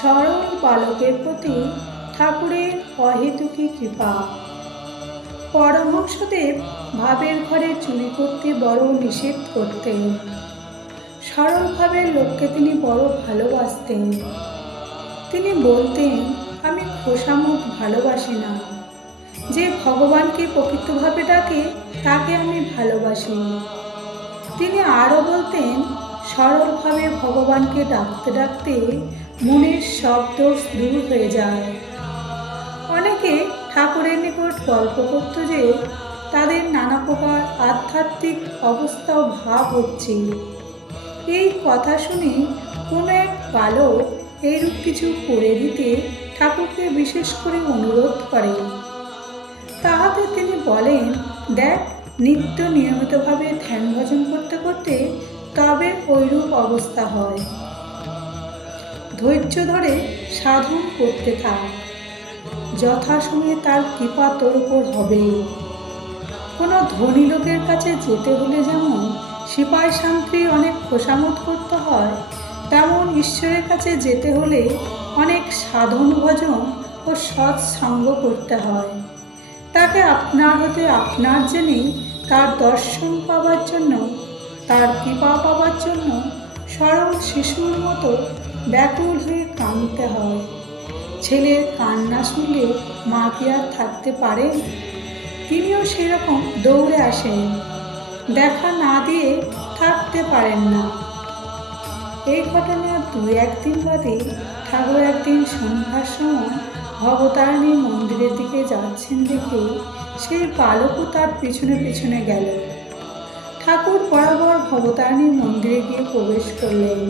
সরল বালকের প্রতি ঠাকুরের অহেতুকী কৃপা। পরমহংসদেব ভাবের ঘরে চুরি করতে বড় নিষেধ করতেন। সরল ভাবের লোককে তিনি বড় ভালোবাসতেন। তিনি বলতেন, আমি খোসামত ভালোবাসি না, যে ভগবানকে প্রকৃতভাবে ডাকে তাকে আমি ভালোবাসি। তিনি আরও বলতেন, সরলভাবে ভগবানকে ডাকতে ডাকতে মনের সব দোষ দূর হয়ে যায়। অনেকে ঠাকুরের নিকট গল্প করত যে তাদের নানা প্রকার আধ্যাত্মিক অবস্থা ও ভাব হচ্ছে। এই কথা শুনে কোনো এক বালক এইরূপ কিছু করে দিতে ঠাকুরকে বিশেষ করে অনুরোধ করেন। তাহাতে তিনি বলেন, দেখ, নিত্য নিয়মিতভাবে ধ্যান ভজন করতে করতে তবে ওইরূপ অবস্থা হয়। ধৈর্য ধরে সাধন করতে থাক, যথাসময়ে তার কৃপা তোর উপর হবে। কোনো ধনী লোকের কাছে যেতে হলে যেমন সিপাই সান্ত্রী অনেক খোসামত করতে হয়, তেমন ঈশ্বরের কাছে যেতে হলে অনেক সাধন ভজন ও সৎসঙ্গ করতে হয়। তাকে আপনার হতে আপনার জেনে তার দর্শন পাবার জন্য, তার কৃপা পাবার জন্য সরল শিশুর মতো ব্যাকুল হয়ে কাঁদতে হয়। ছেলের কান্না শুনলে মা কি আর থাকতে পারেন? তিনিও সেরকম দৌড়ে আসেন, দেখা না দিয়ে থাকতে পারেন না। এই ঘটনা 2-1 দিন বাদে ঠাকুর একদিন সন্ধ্যার সময় ভবতারিণী মন্দিরের দিকে যাচ্ছেন দেখে সেই বালকও তার পিছনে পিছনে গেল। ঠাকুর বরাবর ভবতারিণী মন্দিরে গিয়ে প্রবেশ করলেন।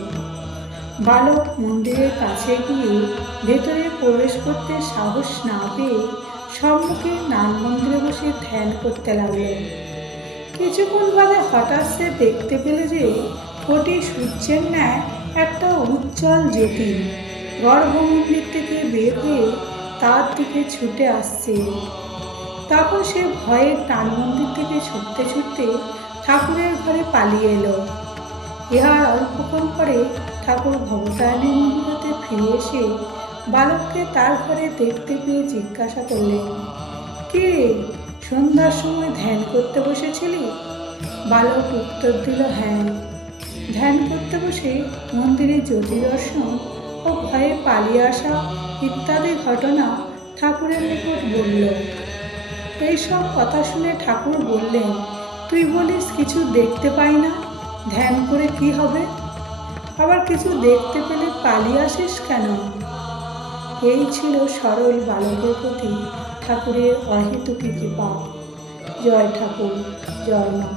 বালক মন্দিরের কাছে গিয়ে ভেতরে প্রবেশ করতে সাহস না পেয়ে সম্মুখে নান মন্দিরে বসে ধ্যান করতে লাগলেন। কিছুক্ষণ বাদে হঠাৎ সে দেখতে পেল যে কোটি সূর্যের ন্যায় একটা উজ্জ্বল জ্যোতি গর্ভমন্দির থেকে বের হয়ে তার দিকে ছুটে আসছে। তখন সে ভয়ে টান মন্দির থেকে ছুটতে ছুটতে ঠাকুরের ঘরে পালিয়ে এলো। ইহার অল্পক্ষণ পরে ঠাকুর ভবতারিণী মন্দিরতে ফিরে এসে বালককে তার ঘরে দেখতে পেয়ে জিজ্ঞাসা করলেন, কি রে, সন্ধ্যার সময় ধ্যান করতে বসেছিলি? বালক উত্তর দিল, হ্যাঁ। ধ্যান করতে বসে মন্দিরে জ্যোতি দর্শন ও ভয়ে পালিয়ে আসা ইত্যাদি ঘটনা ঠাকুরের নিকট বলল। এইসব কথা শুনে ঠাকুর বললেন, তুই বলিস কিছু দেখতে পাই না, ধ্যান করে কি হবে? আবার কিছু দেখতে পেলে পালিয়ে আসিস কেন? এই ছিল সরল বালকের প্রতি ঠাকুরের অহেতুকী কৃপা। জয় ঠাকুর, জয় মা।